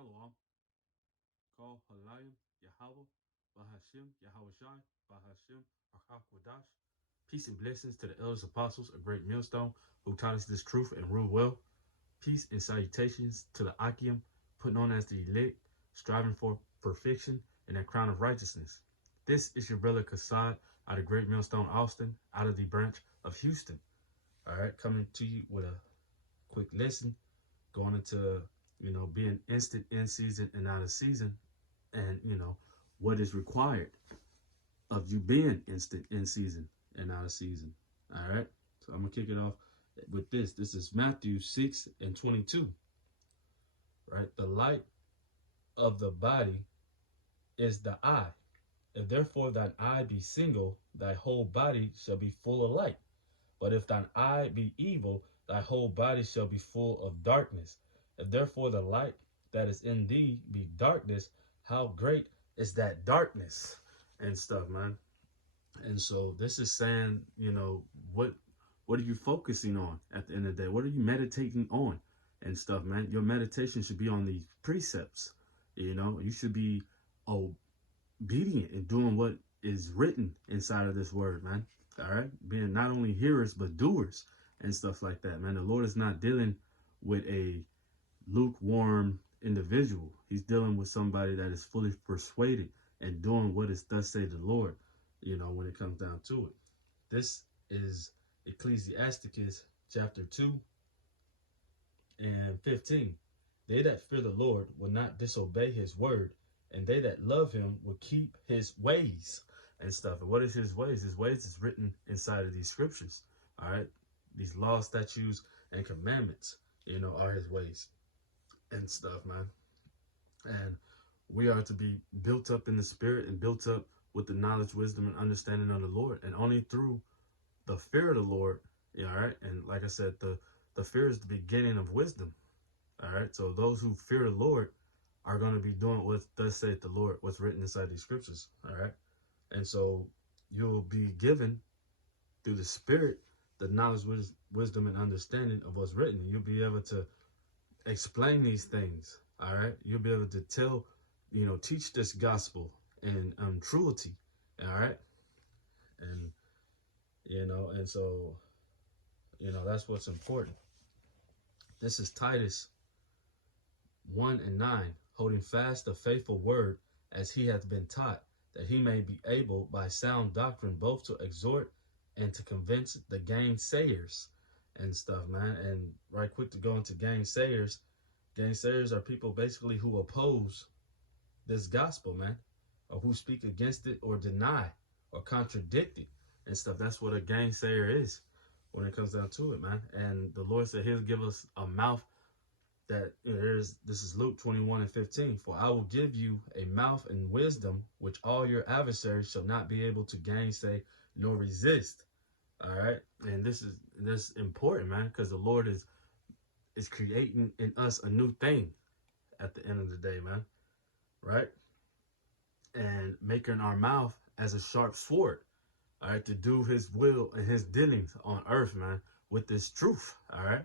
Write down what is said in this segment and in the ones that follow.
Shalom. Call Halayim Yahweh Bahashim Yahweh Bahashim Achakwadash. Peace and blessings to the elders apostles, a great millstone, who taught us this truth and rule well. Peace and salutations to the Akim, put on as the elect, striving for perfection and a crown of righteousness. This is your brother Kassad out of Great Millstone, Austin, out of the branch of Houston. All right, coming to you with a quick lesson, going into being instant in season and out of season, and what is required of you being instant in season and out of season. All right, so I'm gonna kick it off with this. This is Matthew 6:22. Right, the light of the body is the eye. If therefore thine eye be single, thy whole body shall be full of light. But if thine eye be evil, thy whole body shall be full of darkness. If therefore the light that is in thee be darkness, how great is that darkness and stuff, man. And so this is saying, what are you focusing on at the end of the day? What are you meditating on and stuff, man? Your meditation should be on these precepts. You should be obedient and doing what is written inside of this word, man. All right, being not only hearers but doers and stuff like that, man. The Lord is not dealing with a lukewarm individual. He's dealing with somebody that is fully persuaded and doing what is thus say the Lord, when it comes down to it. This is Ecclesiasticus chapter 2 and 15. They that fear the Lord will not disobey his word, and they that love him will keep his ways and stuff. And what is his ways? His ways is written inside of these scriptures. All right, these laws, statutes, and commandments, are his ways and stuff, man. And we are to be built up in the spirit and built up with the knowledge, wisdom, and understanding of the Lord. And only through the fear of the Lord, all right. And like I said, the fear is the beginning of wisdom. All right. So those who fear the Lord are going to be doing what thus saith the Lord, what's written inside these scriptures. All right. And so you'll be given through the Spirit the knowledge, wisdom, and understanding of what's written. You'll be able to explain these things. All right. You'll be able to tell, teach this gospel and truity. All right. And, and so, that's what's important. This is Titus 1:9, holding fast the faithful word as he hath been taught, that he may be able by sound doctrine both to exhort and to convince the gainsayers and stuff, man. And right quick to go into gainsayers. Gainsayers are people basically who oppose this gospel, man, or who speak against it or deny or contradict it and stuff. That's what a gainsayer is when it comes down to it, man. And the Lord said he'll give us a mouth that this is Luke 21:15. For I will give you a mouth and wisdom, which all your adversaries shall not be able to gainsay nor resist. All right. And this is important, man, because the Lord is creating in us a new thing at the end of the day, man. Right. And making our mouth as a sharp sword. All right. To do his will and his dealings on earth, man, with this truth. All right.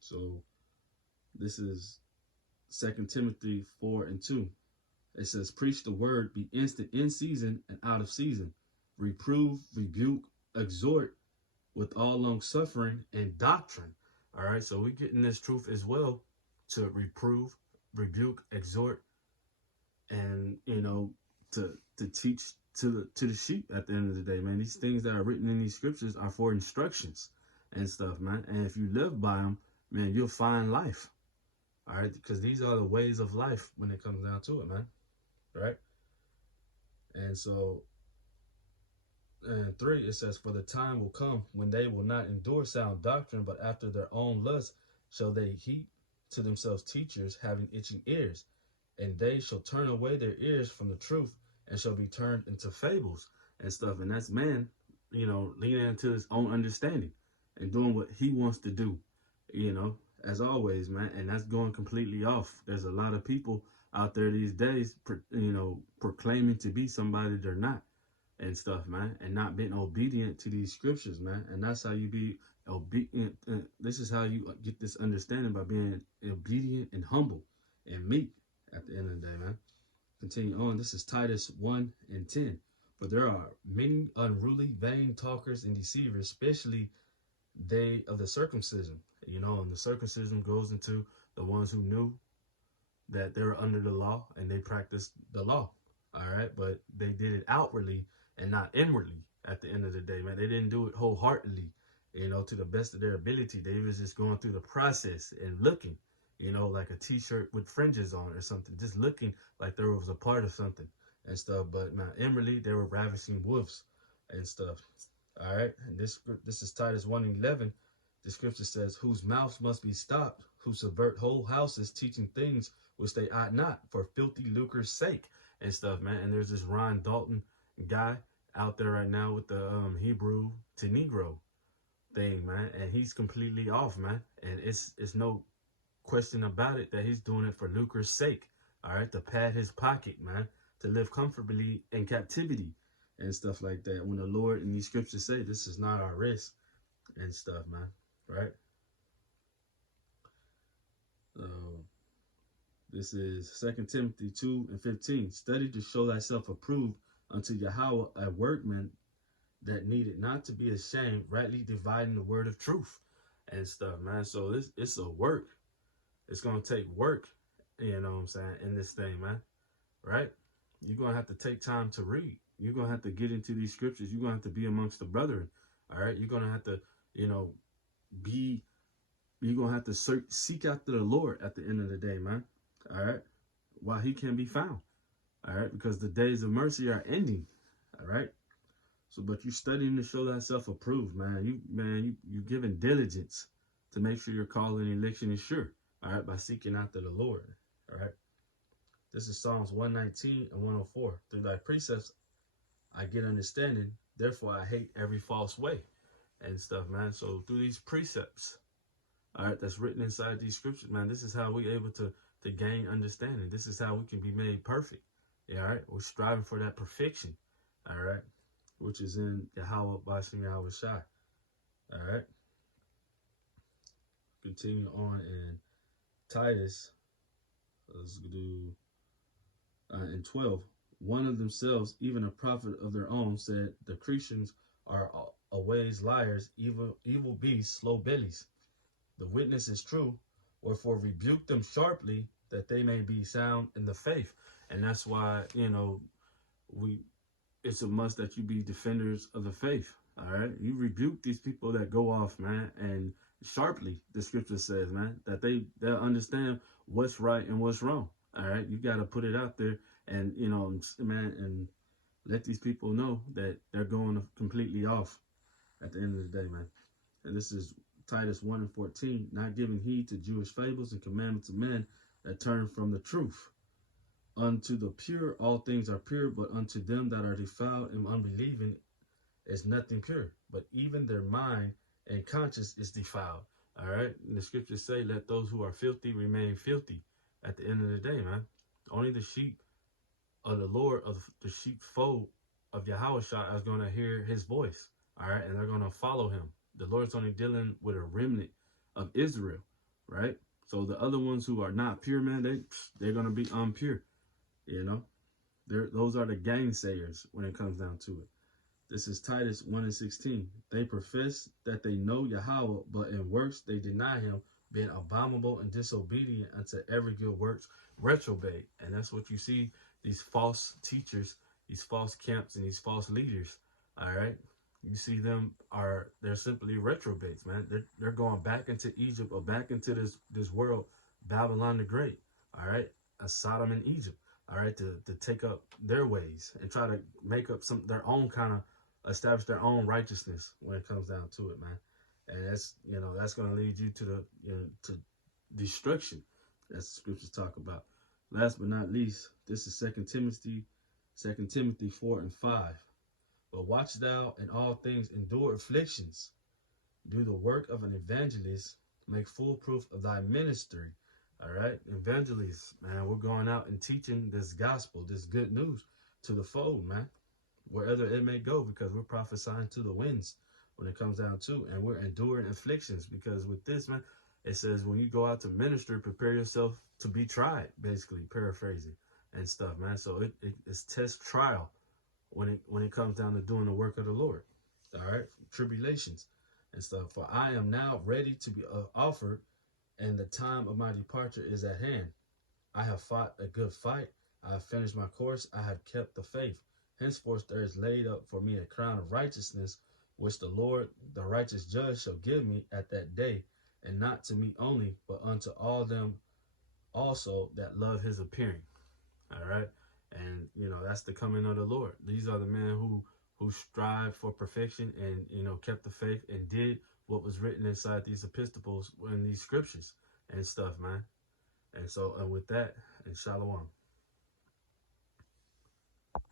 So this is 2 Timothy 4:2. It says, preach the word, be instant in season and out of season. Reprove, rebuke, exhort with all long suffering and doctrine. All right. So we're getting this truth as well to reprove, rebuke, exhort, and, to teach to the sheep at the end of the day, man. These things that are written in these scriptures are for instructions and stuff, man. And if you live by them, man, you'll find life. All right. Because these are the ways of life when it comes down to it, man. Right. And so, and 3, it says, for the time will come when they will not endure sound doctrine, but after their own lust shall they heap to themselves teachers having itching ears, and they shall turn away their ears from the truth and shall be turned into fables and stuff. And that's man, leaning into his own understanding and doing what he wants to do, as always, man. And that's going completely off. There's a lot of people out there these days, proclaiming to be somebody they're not and stuff, man, and not being obedient to these scriptures, man. And that's how you be obedient. This is how you get this understanding, by being obedient and humble and meek at the end of the day, man. Continue on. This is Titus 1 and 10. For there are many unruly, vain talkers and deceivers, especially they of the circumcision. You know, and the circumcision goes into the ones who knew that they were under the law and they practiced the law. All right. But they did it outwardly and not inwardly at the end of the day, man. They didn't do it wholeheartedly, you know, to the best of their ability. They was just going through the process and looking, you know, like a t-shirt with fringes on or something, just looking like there was a part of something and stuff. But man, inwardly, they were ravishing wolves and stuff. All right. And this is Titus 1:11. The scripture says, whose mouths must be stopped, who subvert whole houses, teaching things which they ought not, for filthy lucre's sake and stuff, man. And there's this Ron Dalton guy out there right now with the Hebrew to Negro thing, man. And he's completely off, man. And it's no question about it that he's doing it for lucre's sake. All right. To pad his pocket, man. To live comfortably in captivity and stuff like that. When the Lord in these scriptures say this is not our rest and stuff, man. Right? This is 2 Timothy 2:15. Study to show thyself approved unto Yahweh, a workman that needed not to be ashamed, rightly dividing the word of truth and stuff, man. So it's a work. It's going to take work, you know what I'm saying, in this thing, man. Right? You're going to have to take time to read. You're going to have to get into these scriptures. You're going to have to be amongst the brethren. All right? You're going to have to, you know, you're going to have to seek after the Lord at the end of the day, man. All right. While he can be found. All right. Because the days of mercy are ending. All right. So, but you're studying to show thyself approved, man. You giving diligence to make sure your call and election is sure. All right. By seeking after the Lord. All right. This is Psalms 119 and 104. Through thy precepts, I get understanding. Therefore, I hate every false way and stuff, man. So through these precepts, all right, that's written inside these scriptures, man, this is how we're able to gain understanding. This is how we can be made perfect. Yeah, all right. We're striving for that perfection. All right. Which is in Yahweh Bashim Yahweh Shai. All right. Continue on in Titus. Let's do in 12. One of themselves, even a prophet of their own, said, the Cretans are always liars, evil beasts, slow bellies. The witness is true, wherefore rebuke them sharply, that they may be sound in the faith. And that's why, you know, it's a must that you be defenders of the faith. All right. You rebuke these people that go off, man, and sharply, the scripture says, man, that they'll understand what's right and what's wrong. All right. You got to put it out there and, you know, man, and let these people know that they're going completely off at the end of the day, man. And this is Titus 1:14, not giving heed to Jewish fables and commandments of men that turn from the truth. Unto the pure all things are pure, but unto them that are defiled and unbelieving is nothing pure. But even their mind and conscience is defiled. All right. And the scriptures say, let those who are filthy remain filthy at the end of the day, man. Only the sheep of the Lord, of the sheepfold of Yahweh Shai, is going to hear his voice. All right. And they're going to follow him. The Lord's only dealing with a remnant of Israel, right? So the other ones who are not pure, man, they're going to be impure, you know? Those are the gainsayers when it comes down to it. This is Titus 1:16. They profess that they know Yahweh, but in works they deny him, being abominable and disobedient unto every good works, retrobate. And that's what you see, these false teachers, these false camps, and these false leaders, all right? You see them they're simply retrobates, man. They're going back into Egypt or back into this world, Babylon the Great, all right? A Sodom and Egypt, all right, to take up their ways and try to make up their own kind of, establish their own righteousness when it comes down to it, man. And that's, you know, that's going to lead you to to destruction. That's the scriptures talk about. Last but not least, this is 2 Timothy 4:5. But watch thou in all things, endure afflictions, do the work of an evangelist, make full proof of thy ministry. All right, evangelists, man, we're going out and teaching this gospel, this good news to the fold, man, wherever it may go, because we're prophesying to the winds. when it comes down to, and we're enduring afflictions, because with this, man, it says when you go out to minister, prepare yourself to be tried, basically paraphrasing and stuff, man. So it's test trial when it comes down to doing the work of the Lord. All right, tribulations and stuff. For I am now ready to be offered, and the time of my departure is at hand. I have fought a good fight. I have finished my course. I have kept the faith. Henceforth there is laid up for me a crown of righteousness, which the Lord, the righteous judge, shall give me at that day, and not to me only, but unto all them also that love his appearing. All right. And, that's the coming of the Lord. These are the men who strive for perfection and, kept the faith and did what was written inside these epistles in these scriptures and stuff, man. And so, with that, and shalom.